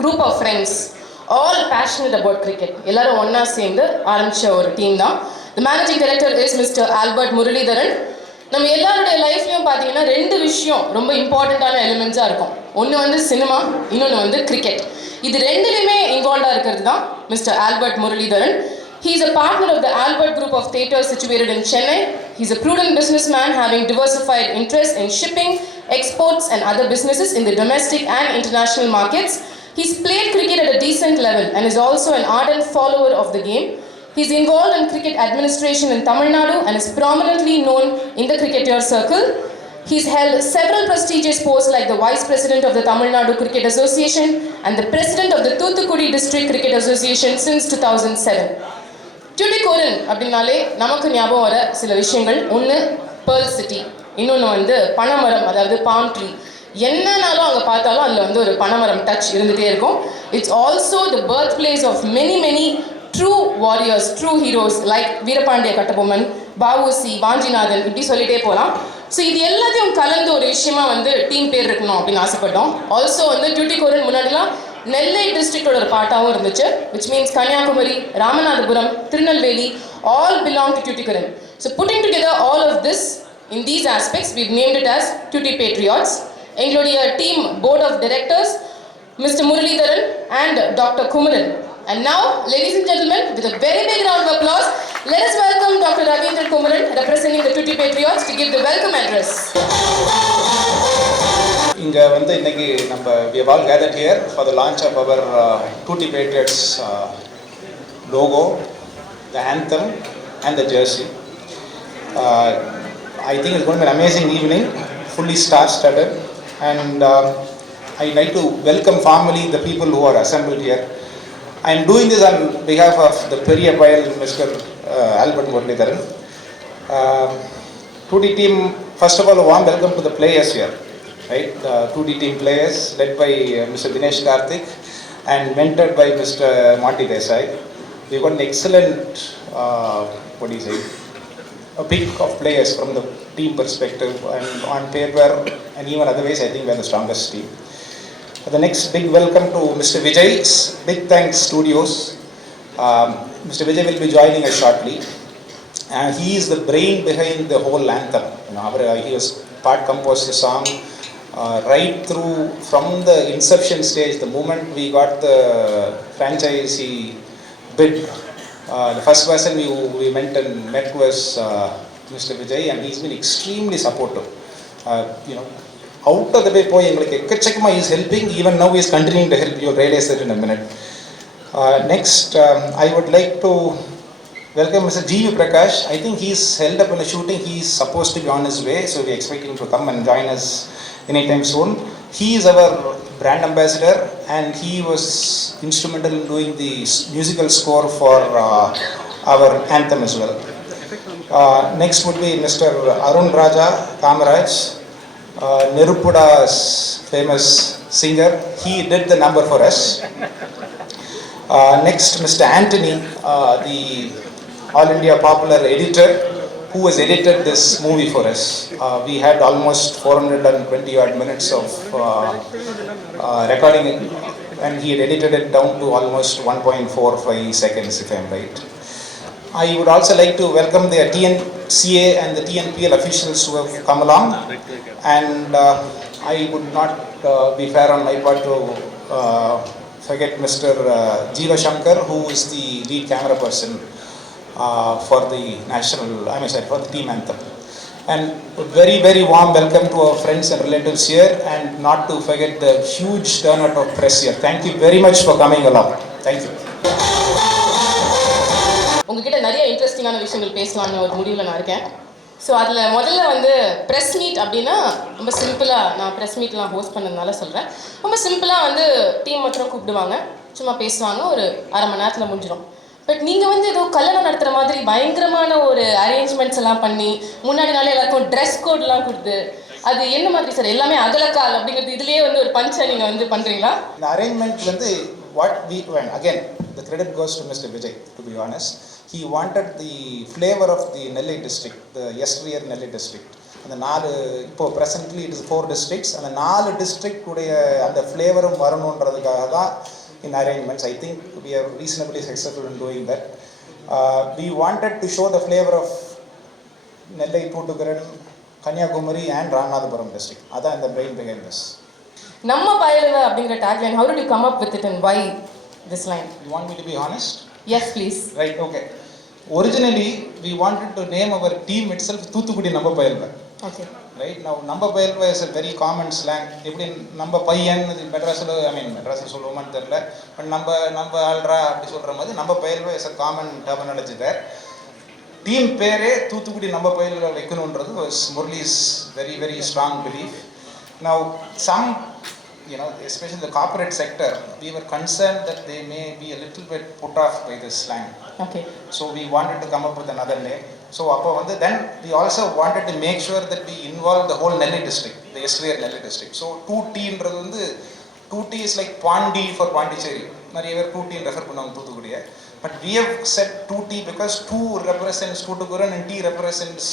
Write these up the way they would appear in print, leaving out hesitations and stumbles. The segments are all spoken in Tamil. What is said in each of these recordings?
group of friends, all passionate about cricket. எல்லாரும் ஒண்ணா சேர்ந்து ஆரம்பிச்ச ஒரு டீம் தான். The managing director is Mr. Albert Muralidharan. நம்ம எல்லாருடைய லைஃப்லயும் பாத்தீங்கன்னா ரெண்டு விஷயம் ரொம்ப இம்பார்ட்டன்டான எலிமெண்ட்ஸா இருக்கும். ஒன்னு வந்து சினிமா, இன்னொன்னு வந்து கிரிக்கெட். இது ரெண்டுலயுமே இன்வால்வ்டா இருக்கிறது தான் Mister Albert Muralitharan. He is a partner of the Albert Group of Theatres situated in Chennai. He is a prudent businessman having diversified interests in shipping, exports and other businesses in the domestic and international markets. He's played cricket at a decent level and is also an ardent follower of the game. He's involved in cricket administration in Tamil Nadu and is prominently known in the cricketer circle. He's held several prestigious posts like the Vice President of the Tamil Nadu Cricket Association and the President of the Thoothukudi District Cricket Association since 2007. Tuticorin அப்படினாலே நமக்கு ஞாபகம் வர சில விஷயங்கள். ஒன்று Pearl City, இன்னொன்று வந்து பனைமரம், அதாவது palm tree. என்னன்னாலும் அங்கே பார்த்தாலும் அதில் வந்து ஒரு பனைமரம் டச் இருந்துகிட்டே இருக்கும். It's also the birthplace of many true warriors, true heroes like Veerapandiya Kattabomman, பாவுசி, Vanchinathan, இப்படி சொல்லிட்டே போகலாம். ஸோ இது எல்லாத்தையும் கலந்து ஒரு விஷயமா வந்து டீம் பேர் இருக்கணும் அப்படின்னு ஆசைப்பட்டோம். ஆல்சோ வந்து டியூட்டிகோரன் முன்னாடிலாம் நெல்லை டிஸ்ட்ரிக்டோட ஒரு பார்ட்டாகவும் இருந்துச்சு, which means Kanyakumari, Ramanathapuram, Tirunelveli all belong to Tuticorin. So putting together all of this in these aspects, we've named it as Tutti Patriots. எங்களுடைய team board of directors Mister Muralitharan and Dr. Kumaran. And now, ladies and gentlemen, with a very big round of applause, let us welcome Dr. Ravindra Kumaran, representing the Tutti Patriots, to give the welcome address. இங்கே வந்து இன்னைக்கு நம்ம we have all gathered here for the launch of our Tutti Patriots logo, the anthem and the jersey. I think it's going to be an amazing evening, fully star-studded, and I'd like to welcome formally the people who are assembled here. I am doing this on behalf of the Periyapayal Mr. Albert Muralidharan. Tutti team, first of all, a warm welcome to the players here. Right, the Tutti team players led by Mr. Dinesh Karthik and mentored by Mr. Monty Desai. We got an excellent, what do you say, a pick of players from the team perspective, and on paper and even otherwise, I think we are the strongest team. The next big welcome to Mr. Vijay's Big Thanks Studios. Mr. Vijay will be joining us shortly, and he is the brain behind the whole anthem. You know, he was part composed the song. Right through from the inception stage, the moment we got the franchisee bid, the first person we went and met was Mr. Vijay, and he's been extremely supportive. You know, out of the way போய் எங்களுக்கு எக்கச்சக்கமா he is helping. Even now he is continuing to help. You'll realize that in a minute. Next, I would like to welcome Mr. G.V. Prakash. I think he's held up in a shooting. He's supposed to be on his way, so we expect him to come and join us anytime soon. He is our brand ambassador, and he was instrumental in doing the musical score for our anthem as well. Next would be Mr. Arun Raja Kamaraj, Nerupuda's famous singer. He did the number for us. Next, Mr. Anthony, the All India popular editor, who has edited this movie for us. We had almost 420 odd minutes of recording, and he had edited it down to almost 1.45 seconds, if I'm right. I would also like to welcome the TNCA and the TNPL officials who have come along, and I would not be fair on my part to forget Mr. Jiva Shankar, who is the lead camera person for the for the team anthem. And a very warm welcome to our friends and relatives here, and not to forget the huge turnout of press here. Thank you very much for coming along. Thank you. உங்ககிட்ட நிறைய இன்ட்ரெஸ்டிங்கான விஷயங்கள் பேசலாம்னு ஒரு முடிவில் நான் இருக்கேன். ஸோ அதில் முதல்ல வந்து ப்ரெஸ் மீட் அப்படின்னா ரொம்ப சிம்பிளாக, நான் ப்ரெஸ் மீட்லாம் ஹோஸ்ட் பண்ணதுனால சொல்கிறேன், ரொம்ப சிம்பிளாக வந்து டீம் மட்டும் கூப்பிடுவாங்க, சும்மா பேசுவாங்க, ஒரு அரை மணி நேரத்தில் முடிஞ்சிடும். பட் நீங்கள் வந்து ஏதோ கல்யாணம் நடத்துகிற மாதிரி பயங்கரமான ஒரு அரேஞ்ச்மெண்ட்ஸ் எல்லாம் பண்ணி முன்னாடி நாளே எல்லாருக்கும் ட்ரெஸ் கோட்லாம் கொடுத்து, அது என்ன மாதிரி சார்? எல்லாமே அகலக்கால் அப்படிங்கிறது இதுலேயே வந்து ஒரு பஞ்சை நீங்கள் வந்து பண்ணுறீங்களா? இந்த அரேஞ்ச்மெண்ட் வந்து what we went again, the credit goes to Mr. Vijay, to be honest. He wanted the flavor of the Nellai district, the yesteryear Nellai district. அந்த 4 இப்போ ப்ரெசென்ட்லி இட் இஸ் 4 districts. அந்த 4 district உடைய அந்த ஃப்ளேவரும் வரணுன்றதுக்காக தான் in arrangements. I think we are reasonably successful in doing that. We wanted to show the flavor of Nellai, Thuthukudi, Kanyakumari and Ramanathapuram district. அதான் இந்த brain behind this. நம்ம பயலுவ அப்படிங்கிற tagline, how did you come up with it and why this line? You want me to be honest? Yes, please. Right, okay. Originally, we wanted to name our team itself Thuthukudi Namba Payalva. Okay. Right, now Namba Payalva is a very common slang. எப்படி நம்ம பையன் மெட்ராஸில் மெட்ராஸில் சொல்லுவோமான்னு தெரியல, பட் நம்ம ஆள்றா அப்படி சொல்கிற மாதிரி நம்ம பயில்வா is a common terminology there. Team பேரே தூத்துக்குடி நம்ம பயில்வா வைக்கணுன்றது was Murali's very very strong belief. Now some, especially the corporate sector, we were concerned that they may be a little bit put off by this slang. Okay. So we wanted to come up with another name. So then we also wanted to make sure that we involve the whole Nellai district, the estuary Nellai district. So 2T ன்றது வந்து 2T is like Pandi for Pondicherry. நிறைய பேர் 2T ரெஃபர் பண்ணுவாங்க தூத்துக்குடியை. But we have said 2T because 2 represents Thuthukudi and T represents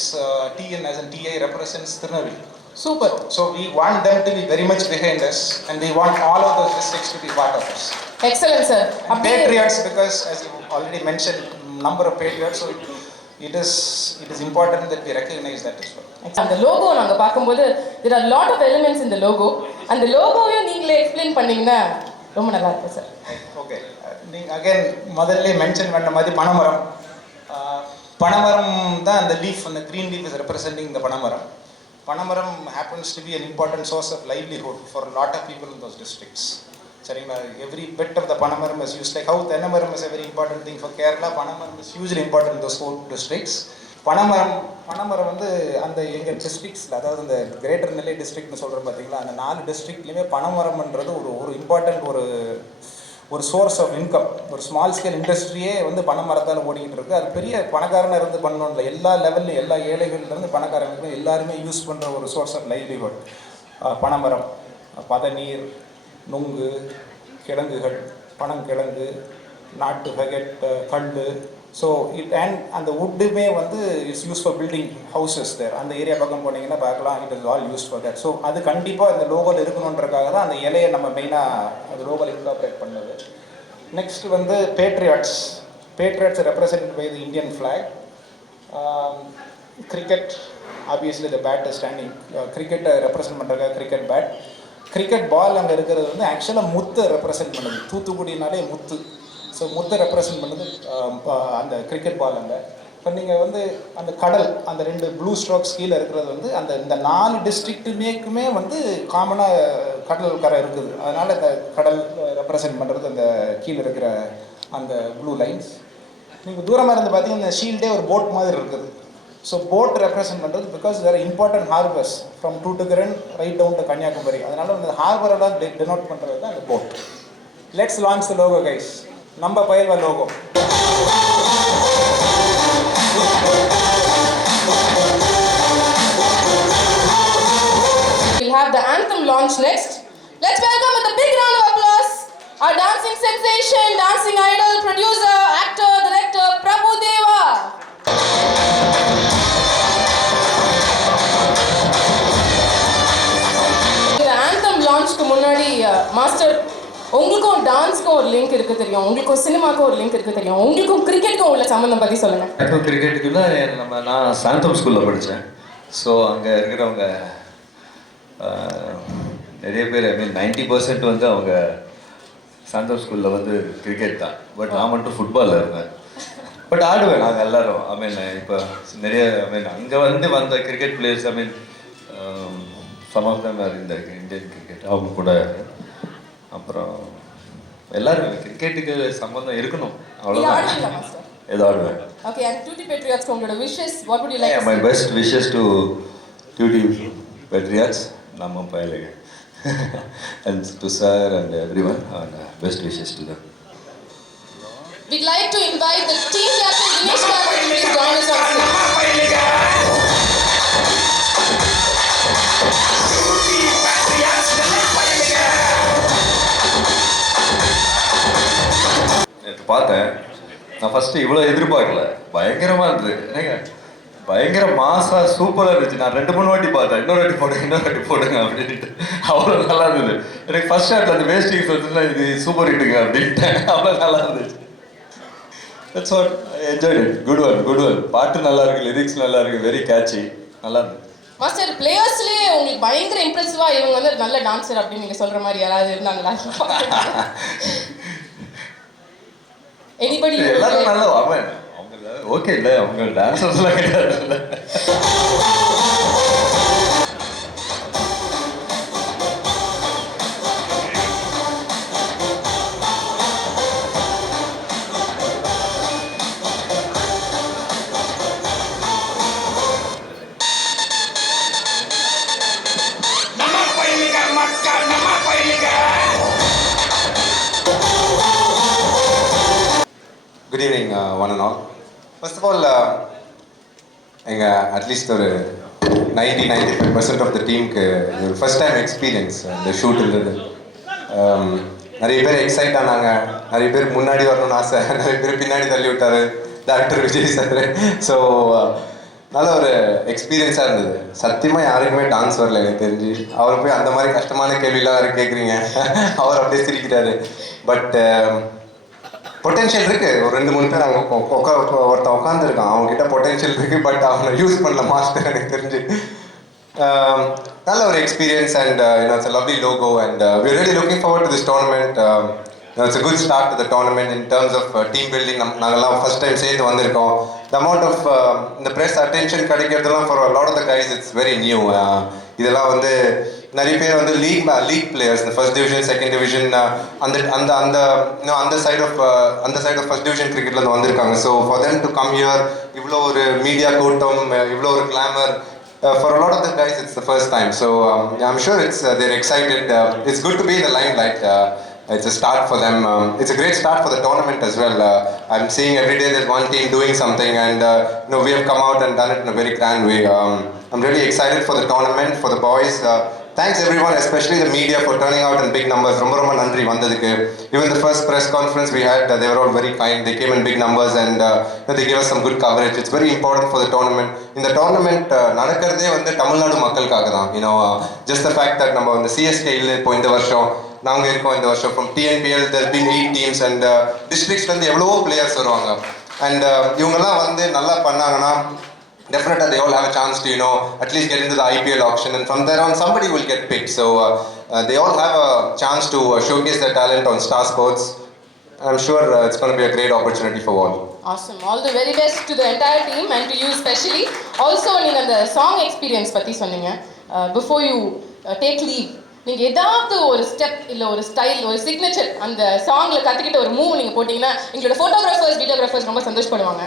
TN as in TI represents Tirunelveli. Super. So we want them to be very much behind us and we want all of those districts to be part of us. Excellent, sir. And patriots, because as you already mentioned, number of patriots, so it is important that we recognize that as well. அந்த லோகோ நாங்க பாக்கும்போது there are lot of elements in the logo. அந்த லோகோவையும் நீங்களே எக்ஸ்பிளைன் பண்ணீங்கன்னா ரொம்ப நல்லா இருக்கும் சார். ஓகே, நீங்க அகைன் முதல்ல மென்ஷன் பண்ண மாதிரி பனமரம் தான் அந்த லீஃப், அந்த green leaf is representing the பனமரம். Panamaram happens to be an important source of livelihood for a lot of people in those districts. சரிங்களா, every bit of the Panamaram is used, like how Thenamaram is a very important thing for Kerala, Panamaram is hugely important in those 4 districts. Panamaram வந்து அந்த எங்கள் டிஸ்ட்ரிக்ஸில், அதாவது அந்த கிரேட்டர் நெல்லை டிஸ்ட்ரிக்ட்னு சொல்கிறோம் பார்த்தீங்களா, அந்த 4 டிஸ்ட்ரிக்ட்லேயுமே பனமரம்ன்றது ஒரு இம்பார்ட்டண்ட் ஒரு சோர்ஸ் ஆஃப் இன்கம். ஒரு ஸ்மால் ஸ்கேல் இண்டஸ்ட்ரியே வந்து பனைமரத்தால் ஓடிக்கிட்டு இருக்குது. அது பெரிய பணக்காரனாக இருந்து பண்ணணும்ல, எல்லா லெவல்லையும் எல்லா ஏழைகள்லேருந்து பணக்காரங்களுக்கும் எல்லாருமே யூஸ் பண்ணுற ஒரு சோர்ஸ் ஆஃப் லைவ்லிஹுட் பனைமரம். பதநீர், நுங்கு, கிழங்குகள், பனங்கிழங்கு, நாட்டு ஃபெகட், கல். ஸோ அந்த வுட்டுமே வந்து it's use for building houses there. அந்த ஏரியா பக்கம் போனீங்கன்னா பார்க்கலாம், it is all use for that. So அது கண்டிப்பாக இந்த லோகோவில் இருக்கணுன்றக்காக தான் அந்த இலையை நம்ம மெயினாக அந்த லோகோவில் இன்கார்பரேட் பண்ணது. நெக்ஸ்ட் வந்து Patriots represent by the Indian flag. Cricket, obviously the bat is standing. கிரிக்கெட்டை ரெப்ரசன்ட் பண்ணுறதுக்காக கிரிக்கெட் பேட். கிரிக்கெட் பால் அங்கே இருக்கிறது வந்து ஆக்சுவலாக முத்தை ரெப்ரசன்ட் பண்ணுது. தூத்துக்குடினாலே முத்து. ஸோ முத்தை ரெப்ரசன்ட் பண்ணுது அந்த கிரிக்கெட் பால். அங்கே இப்போ நீங்கள் வந்து அந்த கடல், அந்த 2 ப்ளூ ஸ்ட்ரோக்ஸ் கீழே இருக்கிறது வந்து இந்த 4 டிஸ்ட்ரிக்ட்டுமேக்குமே வந்து காமனாக கடல் கரை இருக்குது. அதனால் இந்த கடல் ரெப்ரசன்ட் பண்ணுறது அந்த கீழே இருக்கிற அந்த ப்ளூ லைன்ஸ். நீங்கள் தூரமாக இருந்து பார்த்தீங்கன்னா இந்த ஷீல்டே ஒரு போட் மாதிரி இருக்குது. ஸோ போட் ரெப்ரசன்ட் பண்ணுறது because there important harbours from Thuthukudi right down to Kanyakumari. அதனால் அந்த ஹார்பரெல்லாம் டெனோட் பண்ணுறது தான் அந்த போட். Let's launch the logo guys. நம்ம பயில்வா logo. We'll have the anthem launch next. Let's welcome with a big round of applause our dancing sensation, dancing idol, producer, actor, director Prabhu Deva. இந்த anthem launchக்கு முன்னாடி மாஸ்டர், உங்களுக்கும் டான்ஸ்க்கும் ஒரு லிங்க் இருக்கு தெரியும், உங்களுக்கும் சினிமாக்கும் ஒரு லிங்க் இருக்கு தெரியும், உங்களுக்கும் கிரிக்கெட்டுக்கும் உள்ள சம்மந்தம் பற்றி சொல்லுங்க. எனக்கும் கிரிக்கெட்டுக்குள்ள நான் சாந்தம் ஸ்கூலில் படித்தேன். ஸோ அங்கே இருக்கிறவங்க நிறைய பேர் 90% வந்து அவங்க சாந்தம் ஸ்கூலில் வந்து கிரிக்கெட் தான். பட் நான் மட்டும் ஃபுட்பாலில் இருந்தேன். பட் ஆடுவேன் நாங்கள் எல்லோரும். இப்போ நிறைய அங்கே வந்த cricket players some of them are இந்த இந்தியன் கிரிக்கெட், அவங்க கூட. அப்புறம் எல்லாரும் கிரிக்கெட்டுக்கு சம்பந்தம் இருக்கணும், அவ்வளோதான். ஏதோ ஆடுவேன். Okay, and Tutti Patriots, உங்களோட wishes, what would you like? My best wishes to Tutti Patriots, நம்ம பையலுங்க, and to sir and everyone, and best wishes to them. We'd like to invite the team captain Dinesh Karthik to please join us on stage. பார்த்தேன் நான் ஃபஸ்ட்டு இவ்வளோ எதிர்பார்க்கல, பயங்கரமாக இருந்தது. என்னங்க பயங்கர மாசா சூப்பராக இருந்துச்சு. நான் 2-3 வாட்டி பார்த்தேன். இன்னொரு வாட்டி போடுங்க அப்படின்ட்டு. அவ்வளோ நல்லா இருந்தது. எனக்கு ஃபர்ஸ்ட் ஷாட்டில் அந்த வேஸ்டிங் சொல்லிட்டுனா இது சூப்பர் ஹிட்டுங்க அப்படின்ட்டு. அவ்வளோ நல்லா இருந்துச்சு. That's what I enjoyed it. Good one. பாட்டு நல்லா இருக்கு, லிரிக்ஸ் நல்லா இருக்கு, வெரி கேட்சி, நல்லா இருந்துச்சு. மாஸ்டர் பிளேயர்ஸ்லயே உங்களுக்கு பயங்கர இம்ப்ரெசிவா இவங்க வந்து நல்ல டான்சர் அப்படின்னு நீங்க சொல்ற மாதிரி யாராவது இருந்தாங்களா? எனிபடி? எல்லாரும் நல்லா அவன் அவங்க ஓகே இல்லை, அவங்க டான்சர்ஸ்லாம் கிடையாது. Good evening, one and all. First of all, at least ஒரு 90-95% ஆஃப் த டீமுக்கு ஒரு ஃபர்ஸ்ட் டைம் எக்ஸ்பீரியன்ஸ் இந்த ஷூட்டில். நிறைய பேர் எக்ஸைட் ஆனாங்க, நிறைய பேர் முன்னாடி வரணும்னு ஆசை, நிறைய பேர் பின்னாடி தள்ளி விட்டார் டைரக்டர் விஜய் சார். ஸோ நல்ல ஒரு எக்ஸ்பீரியன்ஸாக இருந்தது. சத்தியமாக யாருக்குமே டான்ஸ் வரல எனக்கு தெரிஞ்சு. அவர் போய் அந்த மாதிரி கஷ்டமான கேள்வியெல்லாம் வேறு கேட்குறீங்க. அவர் அப்படியே சிரிக்கிறாரு. பட் பொட்டென்ஷியல் இருக்குது. ஒரு 2-3 பேர் அங்கே ஒருத்தன் உட்காந்துருக்கான், அவங்ககிட்ட பொட்டென்ஷியல் இருக்குது. பட் அவங்க யூஸ் பண்ணல மாஸ்டர் எனக்கு தெரிஞ்சு. நல்ல ஒரு experience and it's a lovely logo and we're really looking forward to this tournament. It's a good start to the tournament in terms of team building. நாங்கெல்லாம் ஃபர்ஸ்ட் டைம் சேர்ந்து வந்திருக்கோம். The amount of இந்த ப்ரெஸ் அட்டென்ஷன் கிடைக்கிறதுலாம் for a lot of the guys it's very new. இதெல்லாம் வந்து நிறைய பேர் வந்து லீக் பிளேயர்ஸ், இந்த ஃபர்ஸ்ட் டிவிஷன், செகண்ட் டிவிஷன், அந்த சைட் ஆஃப் ஃபர்ஸ்ட் டிவிஷன் கிரிக்கெட்லேருந்து வந்திருக்காங்க. So for them to come here, இவ்வளோ ஒரு மீடியா கூட்டம், இவ்வளோ ஒரு glamour, for a lot of the guys it's the first time. So I'm sure they're excited. It's good to be in the limelight. It's a start for them. It's a great start for the tournament as well. I'm seeing every day there's one team doing something, and we have come out and done it in a very grand way. I'm really excited for the tournament, for the boys. Thanks everyone, especially the media, for turning out in big numbers. Romba nandri vandadukku. Even the first press conference we had, they were all very kind. They came in big numbers and they gave us some good coverage. It's very important for the tournament. In the tournament, nadakradhe vandu Tamil Nadu makkalkaga dhaan. Just the fact that நம்ம இந்த CSK இல்ல இப்போ இந்த வருஷம் நாங்கள் இருக்கோம். இந்த வருஷம் from TNPL there's been 8 teams and districtsலேருந்து எவ்வளவோ பிளேயர்ஸ் வருவாங்க. அண்ட் இவங்கெல்லாம் வந்து நல்லா பண்ணாங்கன்னா definitely they all have a chance to at least get into the IPL auction, and from there on somebody will get picked. So they all have a chance to showcase their talent on Star Sports. I'm sure it's going to be a great opportunity for all. Awesome. All the very best to the entire team and to you especially. Also நீங்க அந்த song experience பத்தி சொன்னீங்க. Before you take leave, நீங்க ஏதாவது ஒரு ஸ்டெப் இல்ல ஒரு ஸ்டைல், ஒரு சிக்னேச்சர் அந்த சாங்ல கத்துக்கிட்ட ஒரு மூவ் நீங்க போட்டீங்கன்னா எங்களோட போட்டோகிராஃபர்ஸ், வீடியோகிராஃபர்ஸ் ரொம்ப சந்தோஷப்படுவாங்க.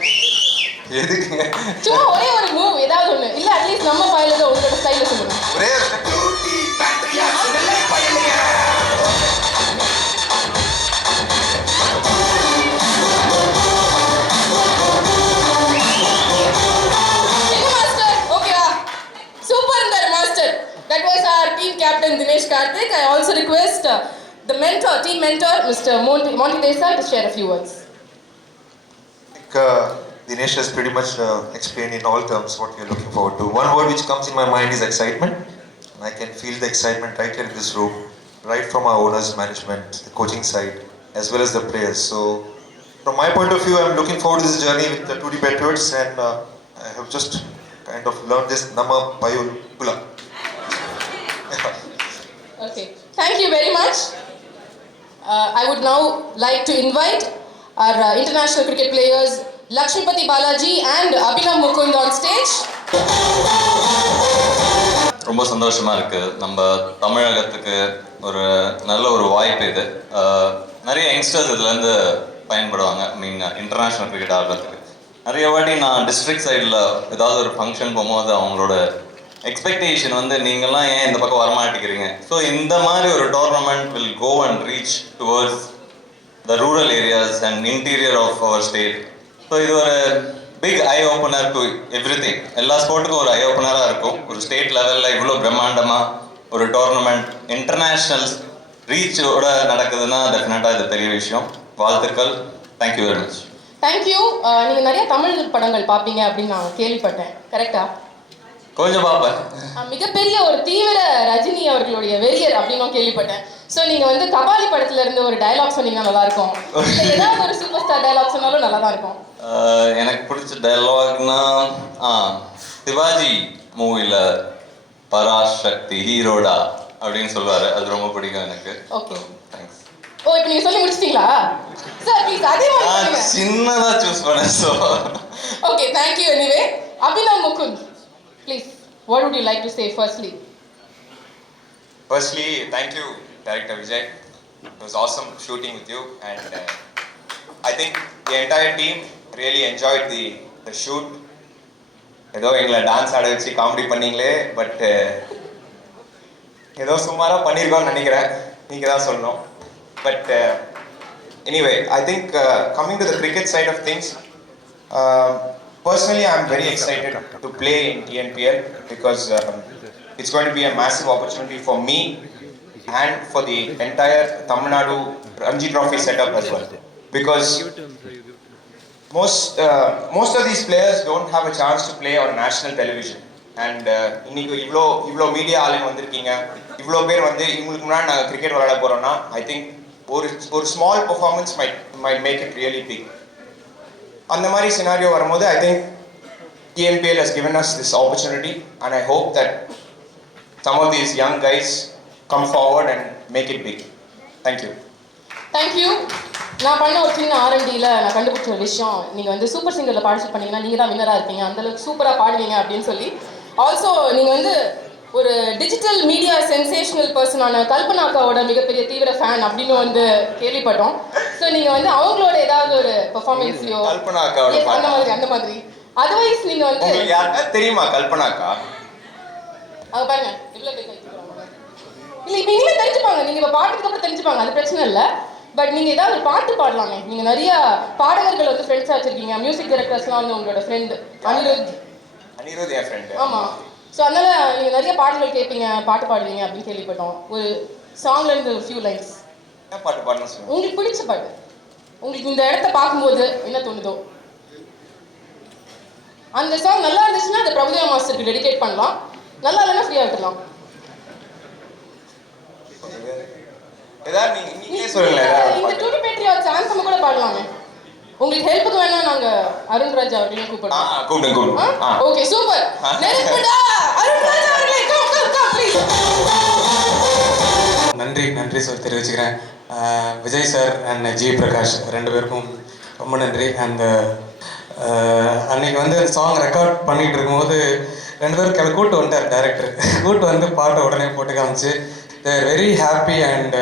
எதுக்குங்க? சும்மா ஒரே ஒரு மூவ் ஏதாவது ஒண்ணு, இல்ல அட்லீஸ்ட் நம்ம பையல உங்களோட ஸ்டைல்ல சொல்லுங்க. ஒரே That was our team captain Dinesh Karthik. I also request the team mentor, Mr. Monty Desai, to share a few words. Dinesh has pretty much explained in all terms what we are looking forward to. One word which comes in my mind is excitement. And I can feel the excitement right here in this room, right from our owners, management, the coaching side, as well as the players. So, from my point of view, I'm looking forward to this journey with the 2D Patriots, and I have just kind of learned this Nama Payul Pula. Okay, thank you very much. I would now like to invite our international cricket players Lakshmipati Balaji and Abhinav Mukund on stage. ரொம்ப சந்தோஷமா இருக்கு. நம்ம தமிழகத்துக்கு ஒரு நல்ல ஒரு வாய்ப்பு இது. நிறைய யங்ஸ்டர்ஸ் இதுலேருந்து பயன்படுவாங்க. இன்டர்நேஷ்னல் கிரிக்கெட் ஆடுறதுக்கு நிறைய வாட்டி நான் டிஸ்ட்ரிக்ட் சைடில் ஏதாவது ஒரு ஃபங்க்ஷன் போகும்போது அவங்களோட எக்ஸ்பெக்டேஷன் வந்து நீங்கள்லாம் ஏன் இந்த பக்கம் வரமாட்டேங்கிறீங்க. ஸோ இந்த மாதிரி ஒரு tournament will go and reach towards the rural areas and interior of our state. So இது ஒரு big eye opener to everything. எல்லா ஸ்போர்ட்டுக்கும் ஒரு ஐ ஓப்பனராக இருக்கும். ஒரு ஸ்டேட் லெவலில் இவ்வளோ பிரம்மாண்டமாக ஒரு டோர்னமெண்ட் இன்டர்நேஷ்னல் ரீச்சோட நடக்குதுன்னா டெஃபினட்டாக இது பெரிய விஷயம். வாழ்த்துக்கள். Thank you very much. தேங்க்யூ. நீங்கள் நிறைய தமிழ் படங்கள் பார்ப்பீங்க அப்படின்னு நான் கேள்விப்பட்டேன், கரெக்டா? கொஞ்சம் பார்ப்பேன். மிகப்பெரிய ஒரு தீவிர ரஜினி அவர்களுடைய வெறியர் அப்படின்னு கேள்விப்பட்டேன். ஸோ நீங்கள் வந்து கபாலி படத்துல இருந்து ஒரு டயலாக் சொன்னீங்கன்னா நல்லா இருக்கும். ஏதாவது ஒரு சூப்பர் ஸ்டார் டயலாக் சொன்னாலும் நல்லா தான் இருக்கும். எனக்கு பிடிச்ச டயலாக்னா சிவாஜி மூவியில் பராசக்தி ஹீரோடா அப்படின்னு சொல்லுவாரு, அது ரொம்ப பிடிக்கும் எனக்கு. Okay, thanks. ஓ இப்போ நீங்கள் சொல்லி முடிச்சிட்டீங்களா சார்? ப்ளீஸ் அதே மாதிரி சின்னதா சூஸ் பண்ணேன். So okay, thank you. Anyway Abhinav Mukund, please, what would you like to say firstly? Firstly, thank you, Director Vijay. It was awesome shooting with you, and I think the entire team really enjoyed the shoot. ஏதோ எங்களை டான்ஸ் ஆட வச்சு காமெடி பண்ணீங்களே, பட் ஏதோ சுமாராக பண்ணியிருக்கோம்னு நினைக்கிறேன், நீங்கள் தான் சொல்லணும். But anyway, I think coming to the cricket side of things, personally, I'm very excited to play in ENPL because it's going to be a massive opportunity for me and for the entire Tamil Nadu Ranji Trophy setup as well. Because most of these players don't have a chance to play on national television. And இன்னைக்கு இவ்வளோ மீடியா ஆளுங்க வந்திருக்கீங்க, இவ்வளோ பேர் வந்து இவங்களுக்கு முன்னாடி நாங்கள் கிரிக்கெட் விளையாட போகிறோம்னா, ஐ திங்க் ஒரு small performance might make it really big. அந்த மாதிரி சினாரியோ வரும்போது I think ENPL has given us this opportunity, and I hope that some of these young guys come forward and make it big. Thank you. Thank you. நான் பண்ண ஒரு சின்ன R&Dயில் நான் கண்டுபிடிச்ச ஒரு விஷயம், நீங்கள் வந்து சூப்பர் சிங்கரில் பார்ட்டிசிபேட் பண்ணீங்கன்னா நீங்கள் தான் வின்னராக இருப்பீங்க, அந்தளவுக்கு சூப்பராக பாடுவீங்க அப்படின்னு சொல்லி. ஆல்சோ நீங்கள் வந்து ஒரு டிஜிட்டல் மீடியா சென்சேஷனல் பர்சனான கல்பனா அக்காவோட மிகப்பெரிய தீவிர ஃபேன் அப்படின்னு வந்து கேள்விப்பட்டோம். ஸோ நீங்கள் வந்து அவங்களோட ஏதாவது ஒரு பெர்ஃபார்மன்ஸ்லையோ கல்பனா அக்காவோட அந்த மாதிரி அதர்வைஸ் நீங்கள் வந்து யாருக்கா தெரியுமா கல்பனா அக்கா? அவங்க பாருங்க இவ்வளோ பேர் கைத்துக்கிறாங்க. இல்லை இப்போ இனிமேல் தெரிஞ்சுப்பாங்க, நீங்கள் இப்போ பாட்டுக்கு அப்புறம் தெரிஞ்சுப்பாங்க, அது பிரச்சனை இல்லை. பட் நீங்கள் ஏதாவது ஒரு பாட்டு பாடலாமே, நீங்கள் நிறைய பாடகர்கள் வந்து ஃப்ரெண்ட்ஸாக வச்சுருக்கீங்க, மியூசிக் டைரக்டர்ஸ்லாம் வந்து உங்களோட ஃப்ரெண்டு அனிருத் என் ஃப்ரெண்டு. ஆமாம். ஸோ அதனால் நீங்கள் நிறைய பாடல்கள் கேட்பீங்க, பாட்டு பாடுவீங்க அப்படின்னு கேள்விப்பட்டோம். ஒரு சாங்லேருந்து ஒரு ஃபியூ லைன்ஸ். என்ன பாட்டு பாடணும் சொல்லுங்க. உங்களுக்கு பிடிச்ச பாட்டு, உங்களுக்கு இந்த இடத்த பார்க்கும்போது என்ன தோணுதோ அந்த சாங். நல்லா இருந்துச்சுன்னா அதை பிரபுதேவா மாஸ்டருக்கு டெடிகேட் பண்ணலாம், நல்லா இல்லைன்னா ஃப்ரீயாக விட்டுலாம். ஏதாவது நீங்களே சொல்லுங்களேன். இந்த டூடி பேட்ரியாட்ஸ் ஆந்தம் கூட பாடலாமே. உங்களுக்கு ஹெல்ப்புக்கு வேணா நாங்க அருண்ராஜ் அவர்களையும் கூப்பிடுறோம். கூப்பிடுங்க. Okay, super. நெருப்புடா அருண்ராஜ் அவர்களே, கம் ப்ளீஸ். நன்றி சார் தெரிவிச்சுக்கிறேன். Vijay sir and G Prakash ரெண்டு பேருக்கும் ரொம்ப நன்றி. அண்ட் அன்னைக்கு வந்து சாங் ரெக்கார்ட் பண்ணிகிட்டு இருக்கும்போது ரெண்டு பேரும் கூட்டு வந்துட்டார் டைரக்டர். கூட்டு வந்து பாட்டை உடனே போட்டு காமிச்சு they're very happy and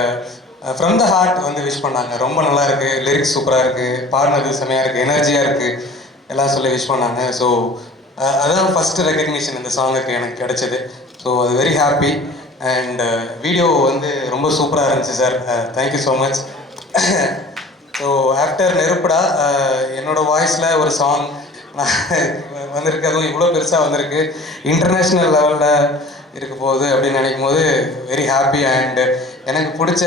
from the heart வந்து விஷ் பண்ணாங்க. ரொம்ப நல்லா இருக்குது, லிரிக்ஸ் சூப்பராக இருக்குது, பாடினது செமையாக இருக்குது, எனர்ஜியாக இருக்குது எல்லாம் சொல்லி விஷ் பண்ணாங்க. ஸோ அதுதான் ஃபஸ்ட்டு ரெக்கக்னிஷன் இந்த சாங்குக்கு எனக்கு கிடைச்சது. ஸோ அது வெரி ஹாப்பி. அண்ட் வீடியோ வந்து ரொம்ப சூப்பராக இருந்துச்சு sir, thank you so much. So after நெருப்புடா என்னோடய வாய்ஸில் ஒரு சாங் வந்திருக்கு, அதுவும் இவ்வளோ பெருசாக வந்திருக்கு, இன்டர்நேஷ்னல் லெவலில் இருக்க போகுது அப்படின்னு நினைக்கும் போது வெரி ஹாப்பி. அண்ட் எனக்கு பிடிச்ச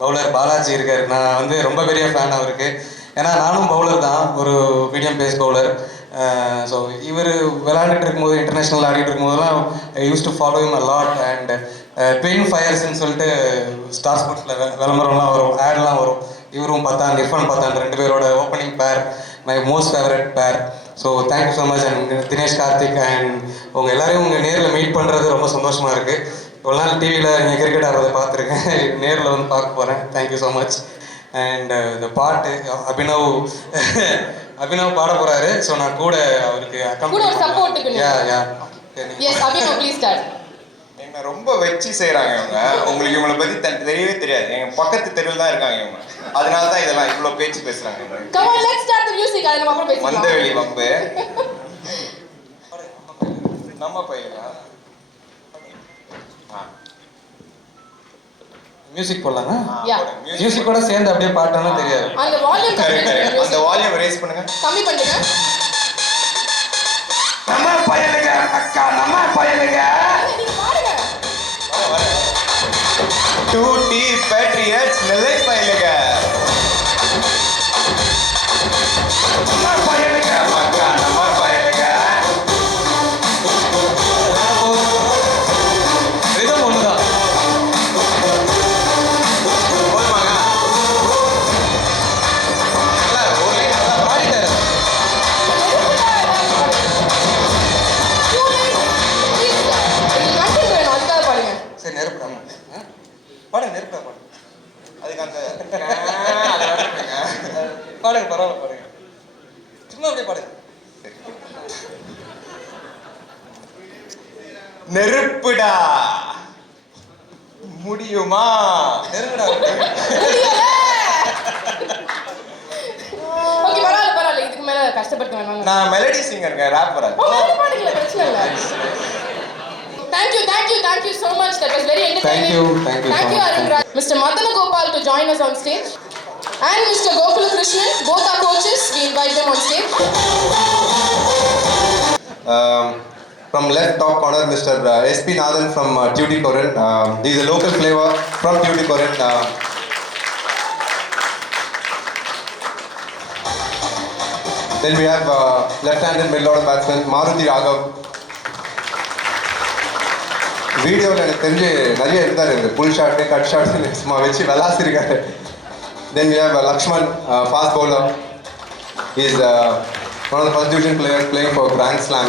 பவுலர் பாலாஜி இருக்கார், நான் வந்து ரொம்ப பெரிய ஃபேன் அவருக்கு. ஏன்னா நானும் பவுலர் தான், ஒரு மீடியம் பேஸ் பவுலர். ஸோ இவர் விளையாண்டுட்டு இருக்கும்போது இன்டர்நேஷ்னல் ஆடிட்டு இருக்கும்போதெல்லாம் I use to follow him a lot. And twin ஃபயர்ஸ்ன்னு சொல்லிட்டு ஸ்டார் ஸ்போர்ட்ஸில் விளம்பரம்லாம் வரும், ஆட்லாம் வரும். இவரும் பார்த்தான், இர்ஃபான் பார்த்தான், ரெண்டு பேரோட ஓப்பனிங் பேர் மை மோஸ்ட் ஃபேவரட் பேர். So thank you so much. And Dinesh Karthik and உங்கள் எல்லாரையும் உங்கள் நேரில் மீட் பண்ணுறது ரொம்ப சந்தோஷமாக இருக்குது. ஒரு நாள் டிவியில் நீங்கள் கிரிக்கெட் ஆடுறதை பார்த்துருக்கேன், நேரில் வந்து பார்க்க போகிறேன். Thank you so much. அண்ட் இந்த பாட்டு அபினவ் பாட போகிறாரு. ஸோ நான் கூட அவருக்கு என்ன ரொம்ப வச்சு செய்கிறாங்க இவங்க. உங்களுக்கு இவங்களை பற்றி தெரியவே தெரியாது, எங்கள் பக்கத்து தெருவில் தான் இருக்காங்க இவங்க, அதனால தான் இதெல்லாம் இவ்வளோ பேச்சு பேசுகிறாங்க. வந்தவெளி வம்பு நம்ம பையனா மியூசிக் போடலாங்க. மியூசிக்கோட சேர்ந்து அப்படியே பாட்டோன்னா தெரியாது. அந்த வால்யூம் ரேஸ் பண்ணுங்க, கம்மி பண்ணுங்க. நம்ம பையனுங்க அக்கா, நம்ம பையனுங்க. டூ டி பேட்ரியட்ஸ் நெல்லை பையனுங்க. ரிதம் ஒண்ணுதான். நல்லா ஒரு லைன் நல்லா பாடிட்டாரு. கண்டிப்பா வேணும், அதுக்காக பாடுங்க. சரி நெருப்புடா. பாடுங்க நெருப்புடா பாடுங்க. அதுக்கு அந்த பாடுங்க பரவாயில்ல பாடுங்க. சும்மா அப்படியே பாடுங்க. நெருப்புடா முடியுமா? நெருங்குடா. ஓகே, பரவாயில்ல பரவாயில்ல, இதுக்கு மேல கஷ்டப்பட்டு வேணாங்க. நான் மெலடி சிங்கருங்க, ராப்பர். பாடுங்களேன், பிரச்சனை இல்லை. Thank you so much. That was very entertaining. Thank you so Thank you, much. Arun Raj. Mr. Madana Gopal to join us on stage. And Mr. Gokula Krishnan, both our coaches, we invite them on stage. From left top corner, Mr. SP Nathan from Tuticorin. He is a local flavor from Tuticorin. Then we have left-handed middle order batsman Maruti Raghav. வீடியோவில் எனக்கு தெரிஞ்சு நிறைய இருந்தார், புல் ஷாட்டு கட் ஷாட்ஸ் சும்மா வச்சு விளாசிருக்காரு. Then we have Laxman, fast bowler. He is one of the first division players playing for Grand Slam.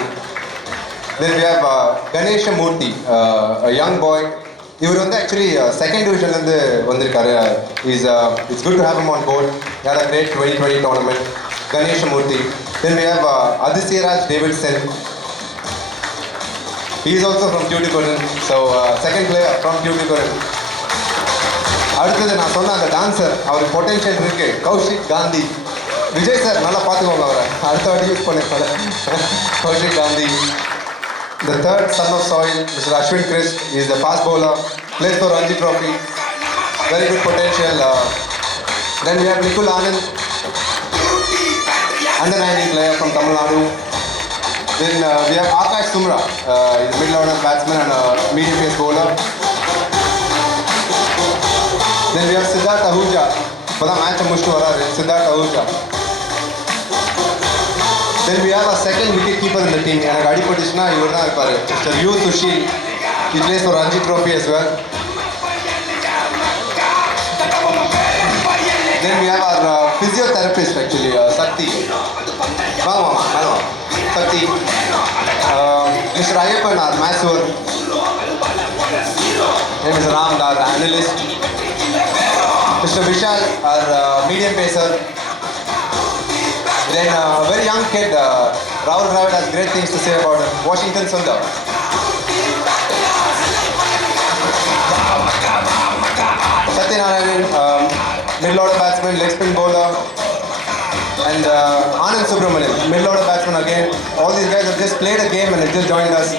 Then we have Ganesha Murthy, a young boy. இவர் வந்து ஆக்சுவலி செகண்ட் டிவிஷன்லேருந்து வந்திருக்காரு. It's good to have him on board. He had a great 2020 tournament. Ganesha Murthy. Then we have Adityaraj Davidson. He is also from Tuticorin. So second player from Tuticorin. அடுத்தது நான் சொன்ன அந்த டான்சர், அவருக்கு பொட்டென்ஷியல் இருக்கு, கௌஷிக் காந்தி. விஜய் சார் நல்லா பார்த்துக்கோங்க அவரை, அடுத்த வாட்டி யூஸ் பண்ணிப்பாரு. Kaushik Gandhi. The third son of soil, Mr. Ashwin Chris, he is the fast bowler, plays for Ranji Trophy, very good potential. Then we have Nikul Anand, under 19 player from Tamil Nadu. Then we have Akash Sumra, he's a middle order batsman and a medium pace bowler. Then we have Siddharth Ahuja, for the match முடிச்சுட்டு வராரு Siddharth Ahuja. Then we have a second wicket keeper in the team. எனக்கு அடிபட்டுச்சுன்னா இவர் தான் இருப்பாரு, Mr. Yu Sushil. He plays for Ranji Trophy as well. Then we have our physiotherapist actually, Sakti. வாங்க Sakti. Mr. Ayappan, our masseur. And Mr. Ram, our analyst. Mr. Vishal, our medium pacer. Then a very young kid, Rahul Dravid has great things to say about him. Washington Sundar. Satyanarayan, middle order batsman, leg spin bowler. And Anand Subramanian, middle order batsman again. All these guys have just played a game and have just joined us.